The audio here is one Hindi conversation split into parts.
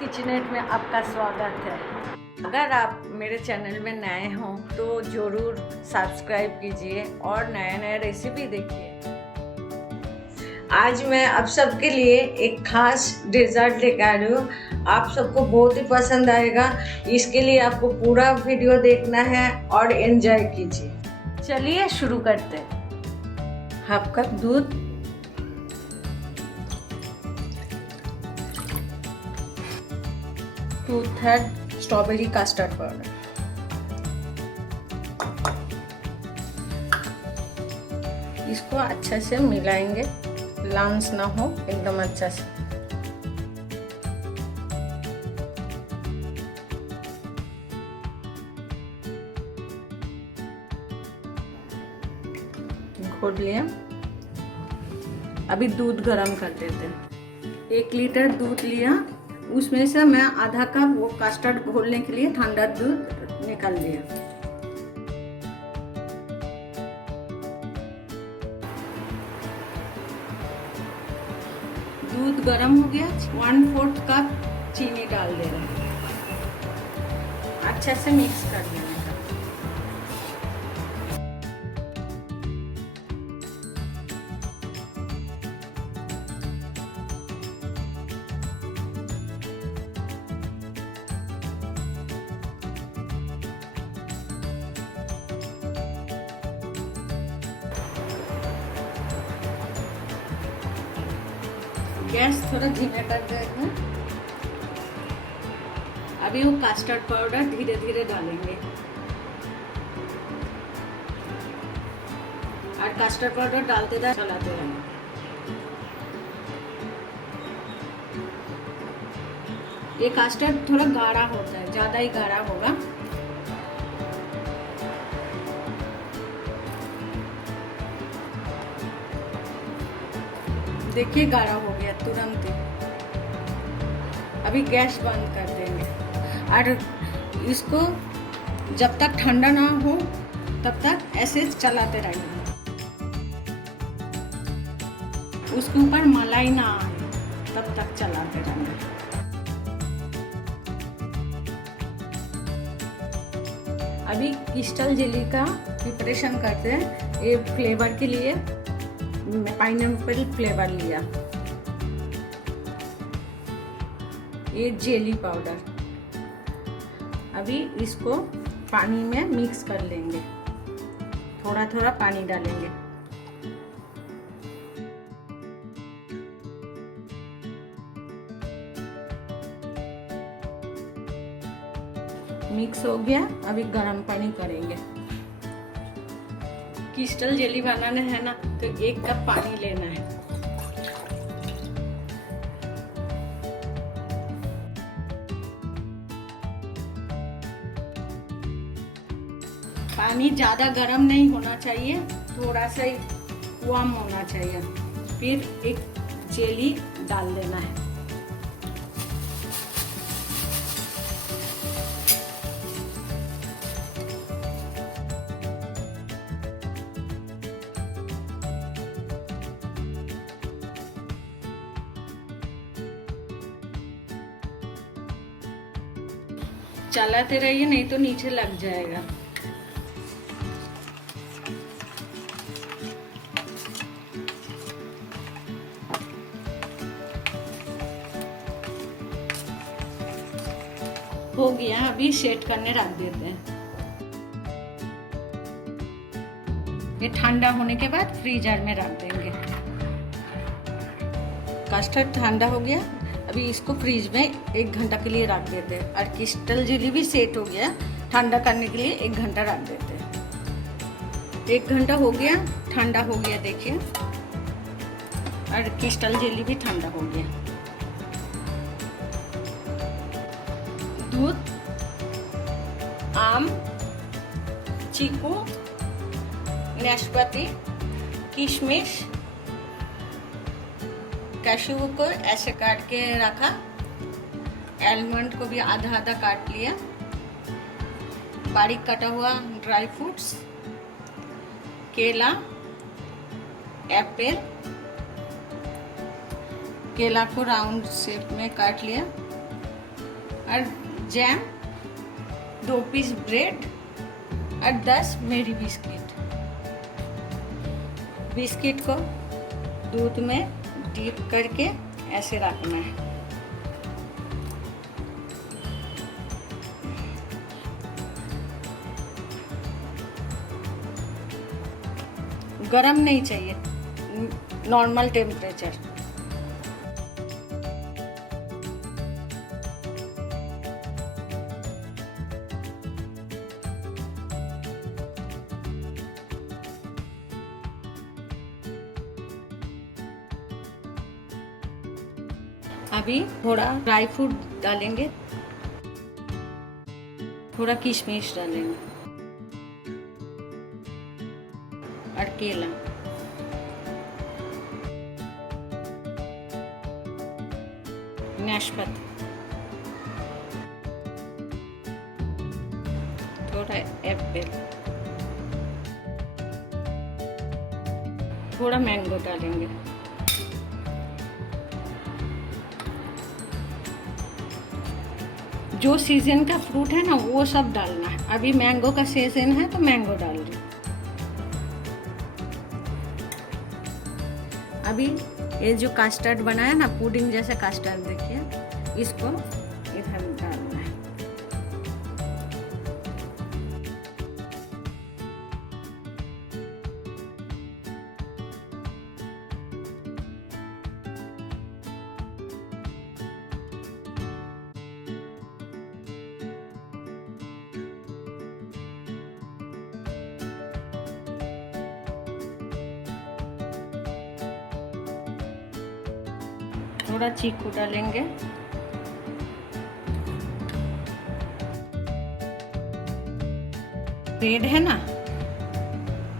किचनेट में आपका स्वागत है। अगर आप मेरे चैनल में नए हों तो ज़रूर सब्सक्राइब कीजिए और नए नए रेसिपी देखिए। आज मैं आप सबके लिए एक खास डेजर्ट लेकर आ रही हूँ। आप सबको बहुत ही पसंद आएगा, इसके लिए आपको पूरा वीडियो देखना है और एंजॉय कीजिए। चलिए शुरू करते हैं। हाफ कप दूध, two third strawberry custard powder, इसको अच्छे से मिलाएंगे, लम्स ना हो, एकदम अच्छा से। घोल लिया। अभी दूध गरम कर देते हैं। 1 लीटर दूध लिया, उसमें से मैं आधा कप वो कस्टर्ड घोलने के लिए ठंडा दूध निकाल लिया। दूध गर्म हो गया, 1/4 कप चीनी डाल दे रहे हैं। अच्छे से मिक्स कर लेना। गैस थोड़ा धीमे कर देना। अभी वो कस्टर्ड पाउडर धीरे धीरे डालेंगे और कस्टर्ड पाउडर डालते चलाते रहेंगे। ये कस्टर्ड थोड़ा गाढ़ा होता है, ज़्यादा ही गाढ़ा होगा। देखिए गाढ़ा हो गया तुरंत ही। अभी गैस बंद कर देंगे और इसको जब तक ठंडा ना हो तब तक ऐसे चलाते रहेंगे। उसके ऊपर मलाई ना आए तब तक चलाते रहेंगे। अभी क्रिस्टल जेली का प्रिपरेशन करते हैं। ये फ्लेवर के लिए पाइनएप्पल फ्लेवर लिया। ये जेली पाउडर, अभी इसको पानी में मिक्स कर लेंगे। थोड़ा थोड़ा पानी डालेंगे। मिक्स हो गया, अभी गर्म पानी करेंगे। क्रिस्टल जेली बनाना है ना, तो 1 कप पानी लेना है। पानी ज़्यादा गर्म नहीं होना चाहिए, थोड़ा सा ही वार्म होना चाहिए। फिर एक जेली डाल देना है। चलाते रहिए, नहीं तो नीचे लग जाएगा। हो गया, अभी सेट करने रख देते हैं। ये ठंडा होने के बाद फ्रीजर में रख देंगे। कस्टर्ड ठंडा हो गया, अभी इसको फ्रीज में 1 घंटा के लिए रख देते हैं। और क्रिस्टल जेली भी सेट हो गया, ठंडा करने के लिए 1 घंटा रख देते हैं। 1 घंटा हो गया, ठंडा हो गया देखिए। और क्रिस्टल जेली भी ठंडा हो गया। दूध, आम, चीकू, नाशपाती, किशमिश, कैशू को ऐसे काट के रखा। आलमंड को भी आधा आधा काट लिया। बारीक कटा हुआ ड्राई फ्रूट्स, केला, एप्पल, केला को राउंड शेप में काट लिया। और जैम, 2 पीस ब्रेड और 10 मेरी बिस्किट। बिस्किट को दूध में डीप करके ऐसे रखना है। गरम नहीं चाहिए, नॉर्मल टेम्परेचर। अभी थोड़ा ड्राई फ्रूट डालेंगे, थोड़ा किशमिश डालेंगे और केला। नाशपाती, थोड़ा एप्पल, थोड़ा मैंगो डालेंगे। जो सीजन का फ्रूट है ना वो सब डालना है। अभी मैंगो का सीजन है तो मैंगो डाल रही हूँ। अभी ये जो कस्टर्ड बनाया ना, पुडिंग जैसा कस्टर्ड, देखिए इसको इधर डालना है। थोड़ा चीकू डालेंगे। ब्रेड है ना,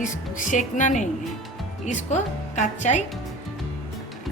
इस सेकना नहीं है, इसको कच्चा ही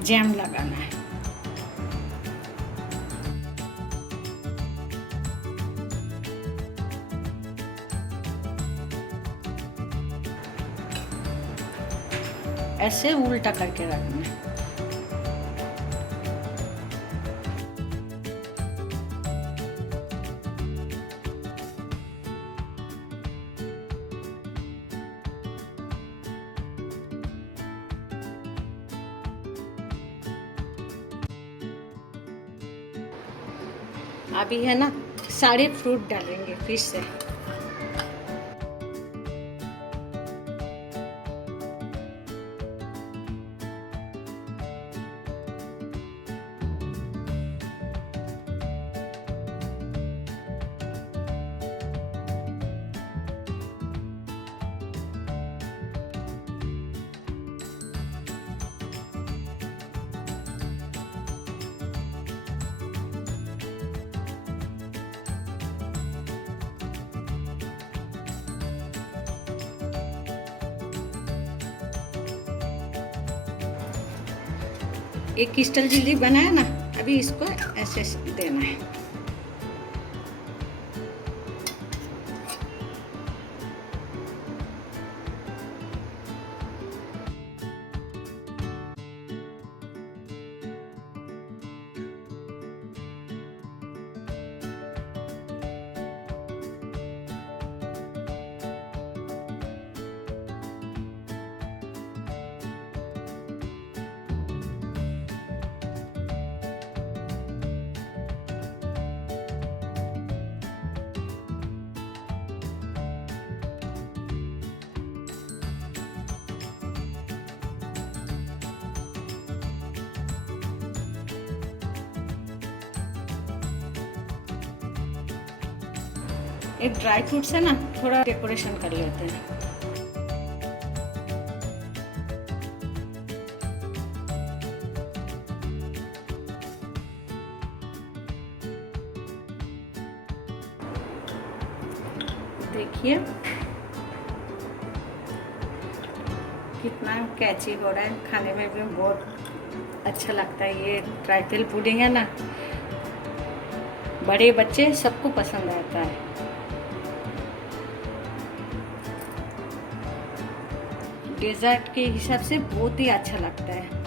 जैम लगाना है। ऐसे उल्टा करके रखना है। अभी है ना सारे फ्रूट डालेंगे फिर से। एक क्रिस्टल जेली बनाया ना, अभी इसको ऐसे देना है। एक ड्राई फ्रूट से ना थोड़ा डेकोरेशन कर लेते हैं। देखिए कितना कैची हो रहा है, खाने में भी बहुत अच्छा लगता है। ये ट्राइफल पुडिंग है ना, बड़े बच्चे सबको पसंद आता है। डेजर्ट के हिसाब से बहुत ही अच्छा लगता है।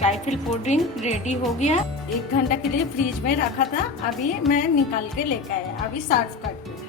ट्राइफल पुडिंग रेडी हो गया। 1 घंटा के लिए फ्रीज में रखा था, अभी मैं निकाल के लेके आया। अभी सर्व करते हैं।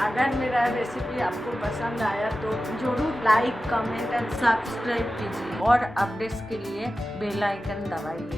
अगर मेरा रेसिपी आपको पसंद आया तो जरूर लाइक, कमेंट और सब्सक्राइब कीजिए और अपडेट्स के लिए बेल आइकन दबाइए।